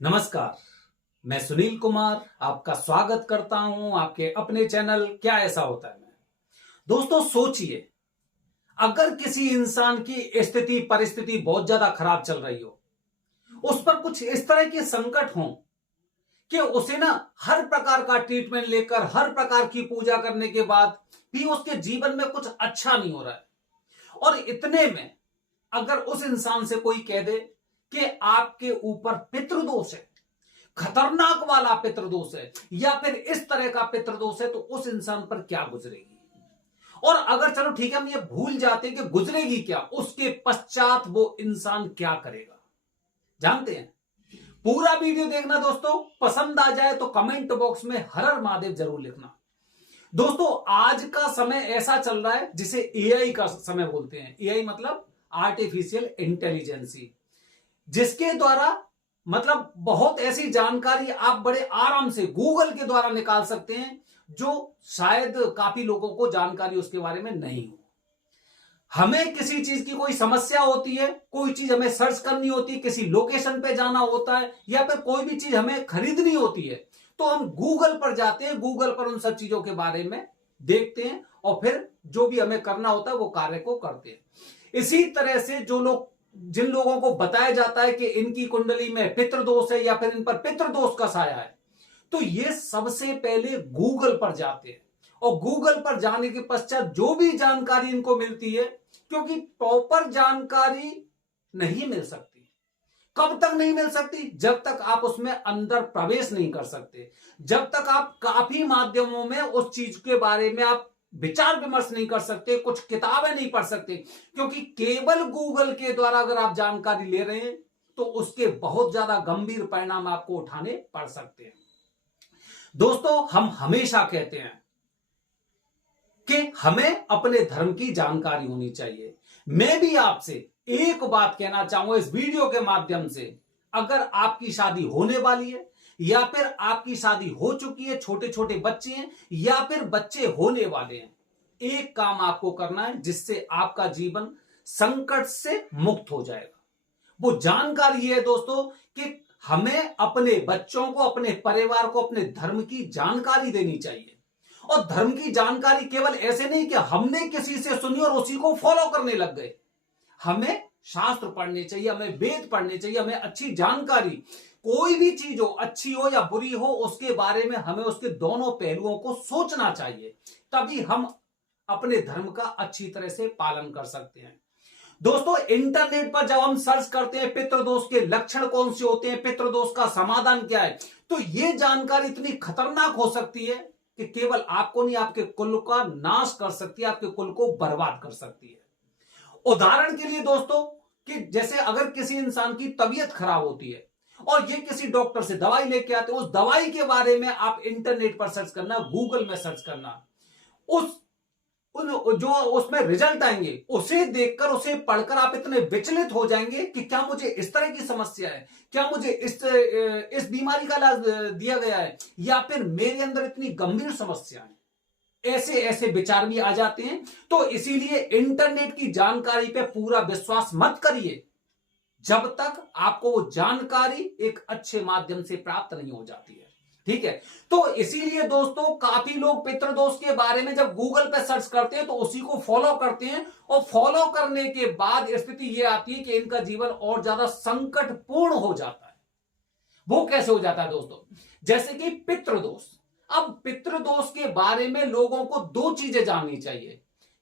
नमस्कार। मैं सुनील कुमार आपका स्वागत करता हूं आपके अपने चैनल क्या ऐसा होता है में। दोस्तों सोचिए, अगर किसी इंसान की स्थिति परिस्थिति बहुत ज्यादा खराब चल रही हो, उस पर कुछ इस तरह के संकट हो कि उसे ना हर प्रकार का ट्रीटमेंट लेकर हर प्रकार की पूजा करने के बाद भी उसके जीवन में कुछ अच्छा नहीं हो रहा है, और इतने में अगर उस इंसान से कोई कह दे कि आपके ऊपर पितृदोष है, खतरनाक वाला पितृदोष है, या फिर इस तरह का पितृदोष है, तो उस इंसान पर क्या गुजरेगी। और अगर चलो ठीक है, हम ये भूल जाते हैं कि गुजरेगी क्या, उसके पश्चात वो इंसान क्या करेगा, जानते हैं। पूरा वीडियो देखना दोस्तों, पसंद आ जाए तो कमेंट बॉक्स में हर हर महादेव जरूर लिखना। दोस्तों आज का समय ऐसा चल रहा है जिसे एआई का समय बोलते हैं। एआई मतलब आर्टिफिशियल इंटेलिजेंसी, जिसके द्वारा मतलब बहुत ऐसी जानकारी आप बड़े आराम से गूगल के द्वारा निकाल सकते हैं, जो शायद काफी लोगों को जानकारी उसके बारे में नहीं हो। हमें किसी चीज की कोई समस्या होती है, कोई चीज हमें सर्च करनी होती है, किसी लोकेशन पे जाना होता है, या फिर कोई भी चीज हमें खरीदनी होती है, तो हम गूगल पर जाते हैं, गूगल पर उन सब चीजों के बारे में देखते हैं और फिर जो भी हमें करना होता है वो कार्य को करते हैं। इसी तरह से जिन लोगों को बताया जाता है कि इनकी कुंडली में पितृदोष है या फिर इन पर पितृदोष का साया है, तो ये सबसे पहले गूगल पर जाते हैं, और गूगल पर जाने के पश्चात जो भी जानकारी इनको मिलती है, क्योंकि प्रॉपर जानकारी नहीं मिल सकती। कब तक नहीं मिल सकती? जब तक आप उसमें अंदर प्रवेश नहीं कर सकते, जब तक आप काफी माध्यमों में उस चीज के बारे में आप विचार विमर्श नहीं कर सकते, कुछ किताबें नहीं पढ़ सकते। क्योंकि केवल गूगल के द्वारा अगर आप जानकारी ले रहे हैं तो उसके बहुत ज्यादा गंभीर परिणाम आपको उठाने पड़ सकते हैं। दोस्तों हम हमेशा कहते हैं कि हमें अपने धर्म की जानकारी होनी चाहिए। मैं भी आपसे एक बात कहना चाहूंगा इस वीडियो के माध्यम से, अगर आपकी शादी होने वाली है या फिर आपकी शादी हो चुकी है, छोटे छोटे बच्चे हैं या फिर बच्चे होने वाले हैं, एक काम आपको करना है जिससे आपका जीवन संकट से मुक्त हो जाएगा। वो जानकारी है दोस्तों कि हमें अपने बच्चों को, अपने परिवार को अपने धर्म की जानकारी देनी चाहिए। और धर्म की जानकारी केवल ऐसे नहीं कि हमने किसी से सुनी और उसी को फॉलो करने लग गए। हमें शास्त्र पढ़ने चाहिए, हमें वेद पढ़ने चाहिए, हमें अच्छी जानकारी, कोई भी चीज हो, अच्छी हो या बुरी हो, उसके बारे में हमें उसके दोनों पहलुओं को सोचना चाहिए। तभी हम अपने धर्म का अच्छी तरह से पालन कर सकते हैं। दोस्तों इंटरनेट पर जब हम सर्च करते हैं पितृदोष के लक्षण कौन से होते हैं, पितृदोष का समाधान क्या है, तो यह जानकारी इतनी खतरनाक हो सकती है कि केवल आपको नहीं, आपके कुल का नाश कर सकती है, आपके कुल को बर्बाद कर सकती है। उदाहरण के लिए दोस्तों, कि जैसे अगर किसी इंसान की तबीयत खराब होती है और ये किसी डॉक्टर से दवाई लेके आते हैं, उस दवाई के बारे में आप इंटरनेट पर सर्च करना, गूगल में सर्च करना, जो उसमें रिजल्ट आएंगे उसे देखकर, उसे पढ़कर आप इतने विचलित हो जाएंगे कि क्या मुझे इस तरह की समस्या है, क्या मुझे इस बीमारी का इलाज दिया गया है, या फिर मेरे अंदर इतनी गंभीर समस्या है, ऐसे ऐसे विचार भी आ जाते हैं। तो इसीलिए इंटरनेट की जानकारी पे पूरा विश्वास मत करिए जब तक आपको वो जानकारी एक अच्छे माध्यम से प्राप्त नहीं हो जाती है, ठीक है। तो इसीलिए दोस्तों काफी लोग पितृदोष के बारे में जब गूगल पे सर्च करते हैं तो उसी को फॉलो करते हैं, और फॉलो करने के बाद स्थिति यह आती है कि इनका जीवन और ज्यादा संकटपूर्ण हो जाता है। वो कैसे हो जाता है दोस्तों? जैसे कि पितृदोष। अब पितृदोष के बारे में लोगों को दो चीजें जाननी चाहिए,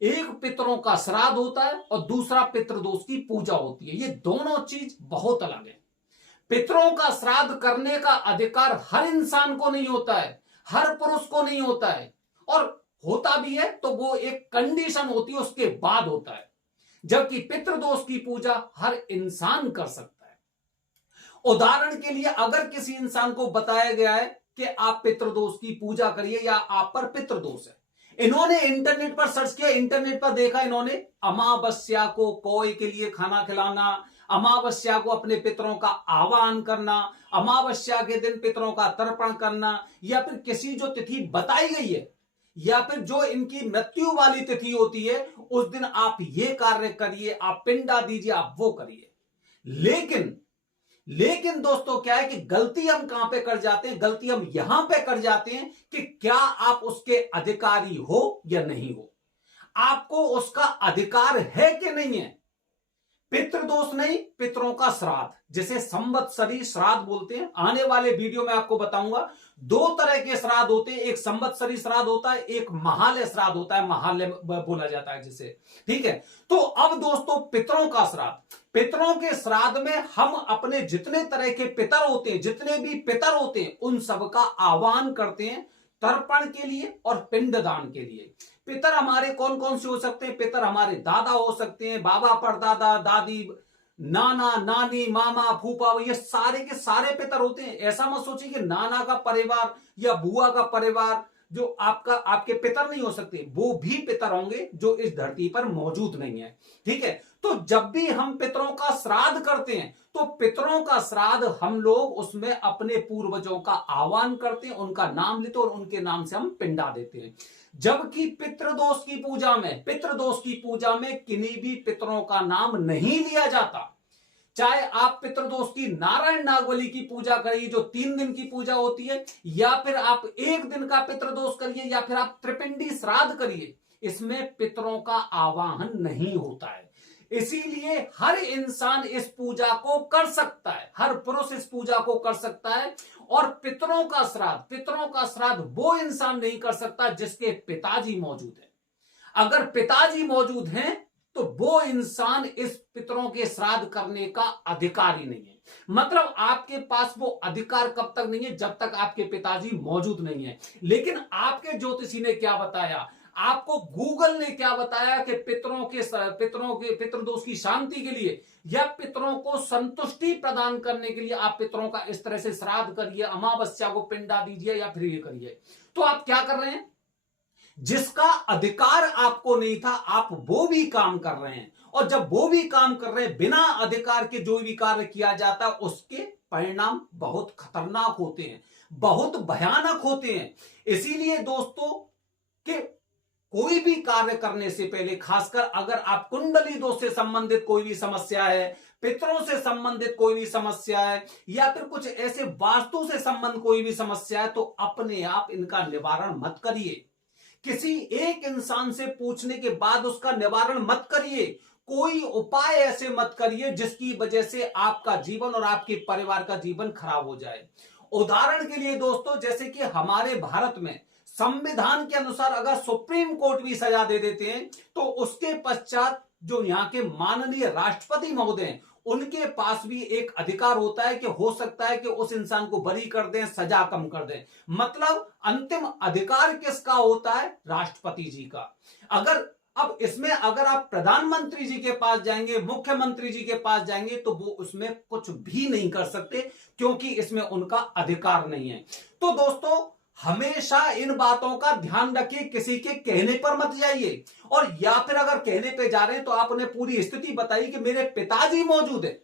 एक पितरों का श्राद्ध होता है और दूसरा पितृदोष की पूजा होती है। ये दोनों चीज बहुत अलग है। पितरों का श्राद्ध करने का अधिकार हर इंसान को नहीं होता है, हर पुरुष को नहीं होता है, और होता भी है तो वो एक कंडीशन होती है, उसके बाद होता है। जबकि पितृदोष की पूजा हर इंसान कर सकता है। उदाहरण के लिए अगर किसी इंसान को बताया गया है कि आप पितृदोष की पूजा करिए या आप पर पितृदोष है, इन्होंने इंटरनेट पर सर्च किया, इंटरनेट पर देखा इन्होंने, अमावस्या को कौए के लिए खाना खिलाना, अमावस्या को अपने पितरों का आह्वान करना, अमावस्या के दिन पितरों का तर्पण करना, या फिर किसी जो तिथि बताई गई है या फिर जो इनकी मृत्यु वाली तिथि होती है उस दिन आप ये कार्य करिए, आप पिंडा दीजिए, आप वो करिए। लेकिन लेकिन दोस्तों क्या है कि गलती हम कहां पे कर जाते हैं, गलती हम यहां पे कर जाते हैं कि क्या आप उसके अधिकारी हो या नहीं हो, आपको उसका अधिकार है कि नहीं है। पितृदोष नहीं, पितरों का श्राद्ध, जिसे संवत्सरी श्राद्ध बोलते हैं। आने वाले वीडियो में आपको बताऊंगा दो तरह के श्राद्ध होते हैं, एक संवत्सरी श्राद्ध होता है, एक महालय श्राद्ध होता है, महालय बोला जाता है जिसे, ठीक है। तो अब दोस्तों पितरों का श्राद्ध, पितरों के श्राद्ध में हम अपने जितने तरह के पितर होते हैं, जितने भी पितर होते हैं, उन सबका आह्वान करते हैं तर्पण के लिए और पिंडदान के लिए। पितर हमारे कौन कौन से हो सकते हैं? पितर हमारे दादा हो सकते हैं, बाबा परदादा, दादी, नाना नानी, मामा फूफा, ये सारे के सारे पितर होते हैं। ऐसा मत सोचिए कि नाना का परिवार या बुआ का परिवार जो आपके पितर नहीं हो सकते, वो भी पितर होंगे जो इस धरती पर मौजूद नहीं है, ठीक है। तो जब भी हम पितरों का श्राद्ध करते हैं तो पितरों का श्राद्ध हम लोग उसमें अपने पूर्वजों का आह्वान करते हैं, उनका नाम लेते हैं और उनके नाम से हम पिंडा देते हैं। जबकि पितृदोष की पूजा में किन्हीं भी पितरों का नाम नहीं लिया जाता। चाहे आप पितृदोष की नारायण नागवली की पूजा करिए जो 3 दिन की पूजा होती है, या फिर आप 1 दिन का पितृदोष करिए, या फिर आप त्रिपिंडी श्राद्ध करिए, इसमें पितरों का आवाहन नहीं होता है। इसीलिए हर इंसान इस पूजा को कर सकता है, हर पुरुष इस पूजा को कर सकता है। और पितरों का श्राद्ध वो इंसान नहीं कर सकता जिसके पिताजी मौजूद है। अगर पिताजी मौजूद हैं तो वो इंसान इस पितरों के श्राद्ध करने का अधिकारी नहीं है। मतलब आपके पास वो अधिकार कब तक नहीं है? जब तक आपके पिताजी मौजूद नहीं है। लेकिन आपके ज्योतिषी ने क्या बताया, आपको गूगल ने क्या बताया कि पितृदोष की शांति के लिए या पितरों को संतुष्टि प्रदान करने के लिए आप पितरों का इस तरह से श्राद्ध करिए, अमावस्या को पिंडा दीजिए या फिर ये करिए। तो आप क्या कर रहे हैं? जिसका अधिकार आपको नहीं था आप वो भी काम कर रहे हैं। और जब वो भी काम कर रहे हैं, बिना अधिकार के जो भी कार्य किया जाता है उसके परिणाम बहुत खतरनाक होते हैं, बहुत भयानक होते हैं। इसीलिए दोस्तों कि कोई भी कार्य करने से पहले, खासकर अगर आप कुंडली दोष से संबंधित कोई भी समस्या है, पितरों से संबंधित कोई भी समस्या है, या फिर कुछ ऐसे वास्तु से संबंध कोई भी समस्या है, तो अपने आप इनका निवारण मत करिए। किसी एक इंसान से पूछने के बाद उसका निवारण मत करिए। कोई उपाय ऐसे मत करिए जिसकी वजह से आपका जीवन और आपके परिवार का जीवन खराब हो जाए। उदाहरण के लिए दोस्तों, जैसे कि हमारे भारत में संविधान के अनुसार अगर सुप्रीम कोर्ट भी सजा दे देते हैं तो उसके पश्चात जो यहाँ के माननीय राष्ट्रपति महोदय हैं, उनके पास भी एक अधिकार होता है कि हो सकता है कि उस इंसान को बरी कर दें, सजा कम कर दें। मतलब अंतिम अधिकार किसका होता है? राष्ट्रपति जी का। अब इसमें अगर आप प्रधानमंत्री जी के पास जाएंगे, मुख्यमंत्री जी के पास जाएंगे, तो वो उसमें कुछ भी नहीं कर सकते क्योंकि इसमें उनका अधिकार नहीं है। तो दोस्तों हमेशा इन बातों का ध्यान रखिए, किसी के कहने पर मत जाइए। और या फिर अगर कहने पे जा रहे हैं तो आप उन्हें पूरी स्थिति बताइए कि मेरे पिताजी मौजूद है,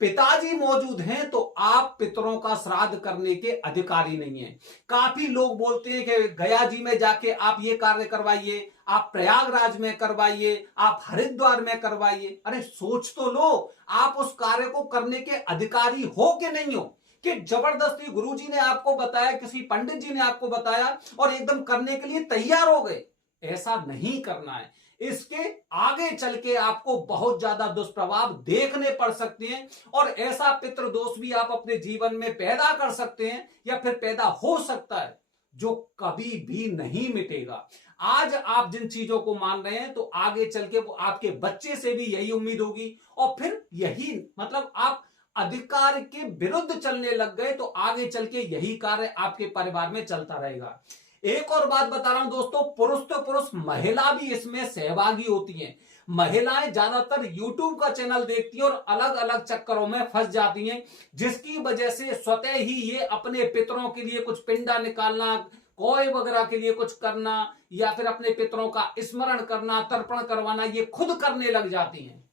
पिताजी मौजूद हैं तो आप पितरों का श्राद्ध करने के अधिकारी नहीं है। काफी लोग बोलते हैं कि गया जी में जाके आप ये कार्य करवाइए, आप प्रयागराज में करवाइए, आप हरिद्वार में करवाइए। अरे सोच तो लो, आप उस कार्य को करने के अधिकारी हो कि नहीं हो? कि जबरदस्ती गुरुजी ने आपको बताया, किसी पंडित जी ने आपको बताया और एकदम करने के लिए तैयार हो गए। ऐसा नहीं करना है। इसके आगे चल के आपको बहुत ज्यादा दुष्प्रभाव देखने पड़ सकते हैं और ऐसा पितृदोष भी आप अपने जीवन में पैदा कर सकते हैं या फिर पैदा हो सकता है जो कभी भी नहीं मिटेगा। आज आप जिन चीजों को मान रहे हैं तो आगे चल के वो आपके बच्चे से भी यही उम्मीद होगी और फिर यही, मतलब आप अधिकार के विरुद्ध चलने लग गए तो आगे चल के यही कार्य आपके परिवार में चलता रहेगा। एक और बात बता रहा हूं दोस्तों, पुरुष तो पुरुष, महिला भी इसमें सहभागी होती हैं। महिलाएं ज्यादातर YouTube का चैनल देखती हैं और अलग अलग चक्करों में फंस जाती हैं, जिसकी वजह से स्वतः ही ये अपने पितरों के लिए कुछ पिंडा निकालना, कौए वगैरह के लिए कुछ करना या फिर अपने पितरों का स्मरण करना, तर्पण करवाना, ये खुद करने लग जाती हैं।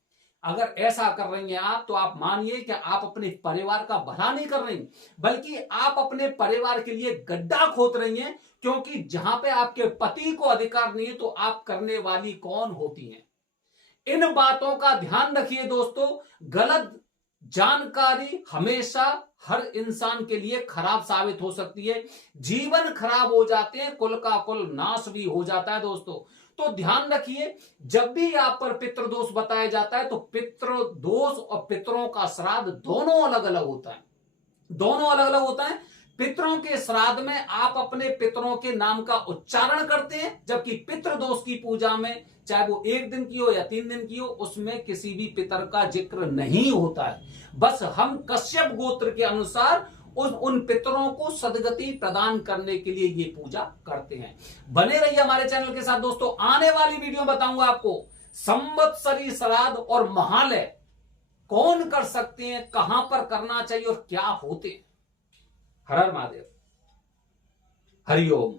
अगर ऐसा कर रही हैं आप, तो आप मानिए कि आप अपने परिवार का भला नहीं कर रही, बल्कि आप अपने परिवार के लिए गड्ढा खोद रही हैं, क्योंकि जहां पे आपके पति को अधिकार नहीं है तो आप करने वाली कौन होती हैं? इन बातों का ध्यान रखिए दोस्तों। गलत जानकारी हमेशा हर इंसान के लिए खराब साबित हो सकती है। जीवन खराब हो जाते हैं, कुल का कुल नाश भी हो जाता है दोस्तों। तो ध्यान रखिए, जब भी आप पर पितृदोष बताया जाता है तो पितृदोष और पितरों का श्राद्ध दोनों अलग अलग होता है, दोनों अलग अलग होता है। पितरों के श्राद्ध में आप अपने पितरों के नाम का उच्चारण करते हैं, जबकि पितृदोष की पूजा में चाहे वो 1 दिन की हो या 3 दिन की हो, उसमें किसी भी पितर का जिक्र नहीं होता है। बस हम कश्यप गोत्र के अनुसार उन पितरों को सदगति प्रदान करने के लिए ये पूजा करते हैं। बने रहिए हमारे चैनल के साथ दोस्तों। आने वाली वीडियो में बताऊंगा आपको संवत्सरी श्राद्ध और महालय कौन कर सकते हैं, कहां पर करना चाहिए और क्या होते हैं। हर हर महादेव, हरिओम।